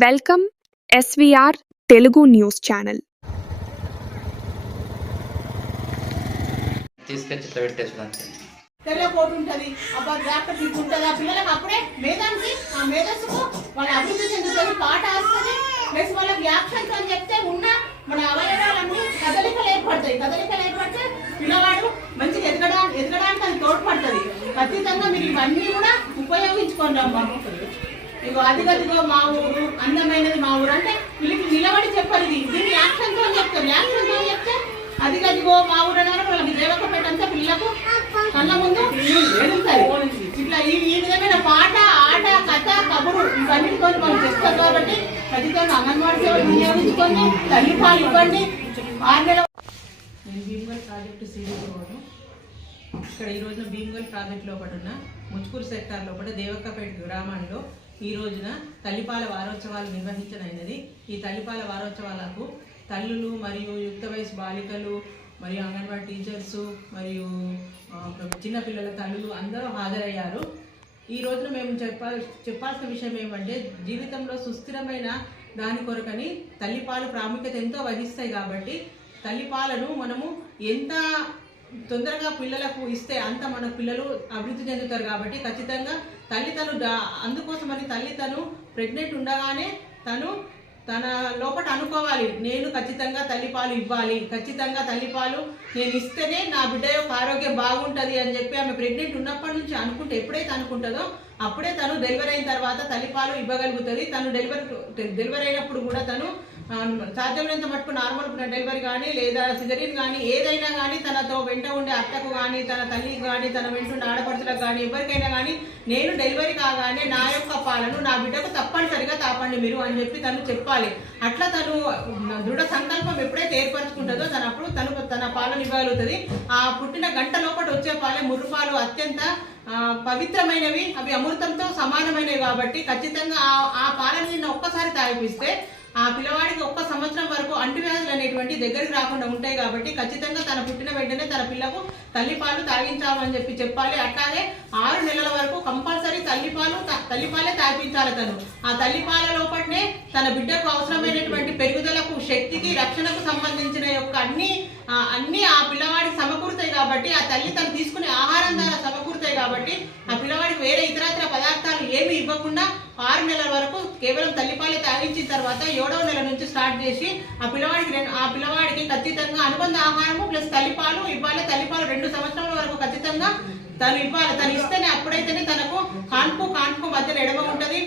Welcome SVR Telugu news channel. తీసుకొచ్చి ఇట్లా పెట్టేసి తెల్ల కోటు ఉంటుంది, అబ్బా డాక్టర్ తీసుకుంటుంది. ఆ పిల్లలకు అప్పుడే మేధానికి ఆ మేధస్సుకు వాళ్ళ అభివృద్ధి చెందుతుంది, పాట వస్తుంది. ప్లస్ వాళ్ళకి యాక్షన్స్ అని చెప్తే ఉన్న మన అవయవాలన్నీ కదలికలు ఏర్పడితే పిల్లవాడు మంచిగా ఎదగడానికి అది తోడ్పడుతుంది. ఖచ్చితంగా మీరు ఇవన్నీ కూడా ఉపయోగించుకోండి అమ్మా. ఇగో అదిగదిగో మా ఊరు, అందమైనది మా ఊరు అంటే వీళ్ళకి నిలబడి చెప్పారు. దీన్ని యాక్షన్తో చెప్తే అదిగదిగో మా ఊరు అన్నారు. వాళ్ళకి దేవకపేట అంతా పిల్లలకు కళ్ళ ముందు ఎడుగుతాయి. ఇట్లా ఈ విధమైన పాట, ఆట, కథ, కబురు ఇవన్నిటితో మనం చేస్తారు. కాబట్టి ఖచ్చితంగా అంగన్వాడీ సేవలు వినియోగించుకొని తల్లిపాలు ఇవ్వండి. 6 నెలల నేను భీమ్గల్ ప్రాజెక్టు సీడీఓను. ఇక్కడ ఈ రోజున భీమ్గల్ ప్రాజెక్ట్ లోపల ఉన్న ముచ్కూరు సెక్టార్ లోపల దేవక్కపేట గ్రామంలో ఈ రోజున తల్లిపాల వారోత్సవాలు నిర్వహించనైనది. ఈ తల్లిపాల వారోత్సవాలకు తల్లులు మరియు యుక్త వయసు బాలికలు మరియు అంగన్వాడీ టీచర్సు మరియు చిన్నపిల్లల తల్లులు అందరూ హాజరయ్యారు. ఈ రోజున మేము చెప్పాల్సిన విషయం ఏమంటే, జీవితంలో సుస్థిరమైన దాని కొరకని తల్లిపాలు ప్రాముఖ్యత ఎంతో వహిస్తాయి. కాబట్టి తల్లిపాలను మనము ఎంత తొందరగా పిల్లలకు ఇస్తే అంత మన పిల్లలు అభివృద్ధి చెందుతారు. కాబట్టి ఖచ్చితంగా అందుకోసమని తల్లి ప్రెగ్నెంట్ ఉండగానే తన లోపల అనుకోవాలి, నేను ఖచ్చితంగా తల్లిపాలు ఇవ్వాలి, ఖచ్చితంగా తల్లిపాలు నేను ఇస్తేనే నా బిడ్డ యొక్క ఆరోగ్యం బాగుంటుంది అని చెప్పి ఆమె ప్రెగ్నెంట్ ఉన్నప్పటి నుంచి ఎప్పుడైతే అనుకుంటుందో అప్పుడే తను డెలివరీ అయిన తర్వాత తల్లిపాలు ఇవ్వగలుగుతుంది. తను డెలివరీ అయినప్పుడు కూడా తను సాధ్యమైనంత మటుకు నార్మల్ డెలివరీ కానీ లేదా సిజరీన్ కానీ ఏదైనా కానీ తనతో వెంట ఉండే అత్తకు కానీ తన తల్లికి కానీ తన వెంట ఉండే ఆడపడుచులకు కానీ ఎవరికైనా కానీ నేను డెలివరీ కాగానే నా యొక్క పాలను నా బిడ్డకు తప్పనిసరిగా తాపండి మీరు అని చెప్పి తను చెప్పాలి. అట్లా తను దృఢ సంకల్పం ఎప్పుడైతే ఏర్పరచుకుంటుందో తన పాలను ఇవ్వగలుగుతుంది. ఆ పుట్టిన గంట లోపల వచ్చే పాలే ముర్రు పాలు అత్యంత పవిత్రమైనవి, అవి అమృతంతో సమానమైనవి. కాబట్టి ఖచ్చితంగా ఆ పాలని ఒక్కసారి తాగిపిస్తే ఆ పిల్లవాడికి 1 సంవత్సరం వరకు అంటువ్యాధులు అనేటువంటి దగ్గరికి రాకుండా ఉంటాయి. కాబట్టి ఖచ్చితంగా తన పుట్టిన వెంటనే తన పిల్లకు తల్లిపాలు తాగించాలని చెప్పాలి. అట్లాగే 6 నెలల వరకు కంపల్సరీ తల్లిపాలే తాగించాలి. ఆ తల్లిపాల లోపలనే తన బిడ్డకు అవసరమైనటువంటి పెరుగుదలకు, శక్తికి, రక్షణకు సంబంధించిన యొక్క అన్ని ఆ పిల్లవాడికి సమకూరుతాయి. కాబట్టి ఆ తల్లి తను తీసుకునే ఆహారం ద్వారా సమకూరుతాయి. కాబట్టి ఆ పిల్లవాడికి వేరే ఇతరత్ర పదార్థాలు ఏమి ఇవ్వకుండా 6 నెలల వరకు కేవలం తల్లిపాలే తాగించిన తర్వాత 7వ నెల నుంచి స్టార్ట్ చేసి ఆ పిల్లవాడికి ఖచ్చితంగా అనుబంధ ఆహారము ప్లస్ తల్లిపాలు ఇవ్వాలి. తల్లిపాలు 2 సంవత్సరాల వరకు ఖచ్చితంగా తను ఇవ్వాలి. తను ఇస్తేనే అప్పుడైతేనే తనకు కాన్పు మధ్యలో ఎడమ ఉంటుంది.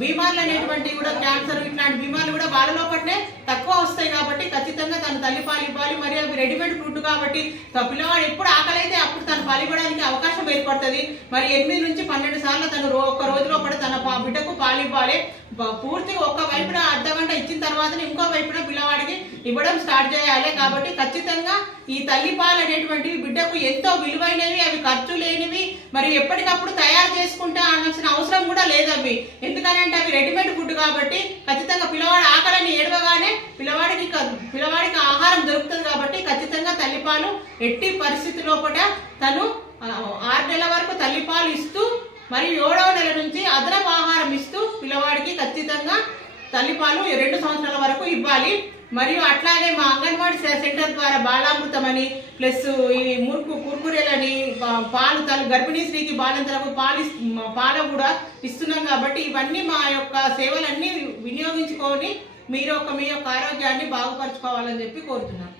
బీమార్లు అనేటువంటివి కూడా, క్యాన్సర్ ఇట్లాంటి బీమార్లు కూడా వాళ్ళ లోపలనే తక్కువ వస్తాయి. కాబట్టి ఖచ్చితంగా తను తల్లిపాలు ఇవ్వాలి. మరి అవి రెడీమేడ్ ఫుడ్ కాబట్టి పిల్లవాడు ఎప్పుడు ఆకలి అయితే అప్పుడు తను పాలు ఇవ్వడానికి అవకాశం ఏర్పడుతుంది. మరి 8 నుంచి 12 సార్లు తను ఒక రోజు లోపల తన బిడ్డకు పాలు ఇవ్వాలి. పూర్తిగా ఒక వైపున అర్ధగంట ఇచ్చిన తర్వాతనే ఇంకో వైపున పిల్లవాడికి ఇవ్వడం స్టార్ట్ చేయాలి. కాబట్టి ఖచ్చితంగా ఈ తల్లిపాలు అనేటువంటివి బిడ్డకు ఎంతో విలువైనవి, అవి ఖర్చు లేనివి, మరి ఎప్పటికప్పుడు తయారు చేసుకుంటా అనాల్సిన అవసరం కూడా లేదు అవి. ఎందుకనంటే అవి రెడీమేడ్ ఫుడ్ కాబట్టి ఖచ్చితంగా పిల్లవాడు ఆకలిని ఏడవగానే పిల్లవాడికి ఆహారం దొరుకుతుంది. కాబట్టి ఖచ్చితంగా తల్లిపాలు ఎట్టి పరిస్థితి లోపల తను 6 నెలల వరకు తల్లిపాలు ఇస్తూ మరియు 7వ నెల నుంచి అదనపు ఆహారం ఇస్తూ పిల్లవాడికి ఖచ్చితంగా తల్లిపాలు 2 సంవత్సరాల వరకు ఇవ్వాలి. మరియు అట్లాగే మా అంగన్వాడీ సెంటర్ ద్వారా బాలామృతం అని ప్లస్ ఈ కుర్కురేలని పాలు గర్భిణీ స్త్రీకి బాలింతలకు పాలు కూడా ఇస్తున్నాం. కాబట్టి ఇవన్నీ మా యొక్క సేవలన్నీ వినియోగించుకొని మీ యొక్క ఆరోగ్యాన్ని బాగుపరచుకోవాలని చెప్పి కోరుతున్నాం.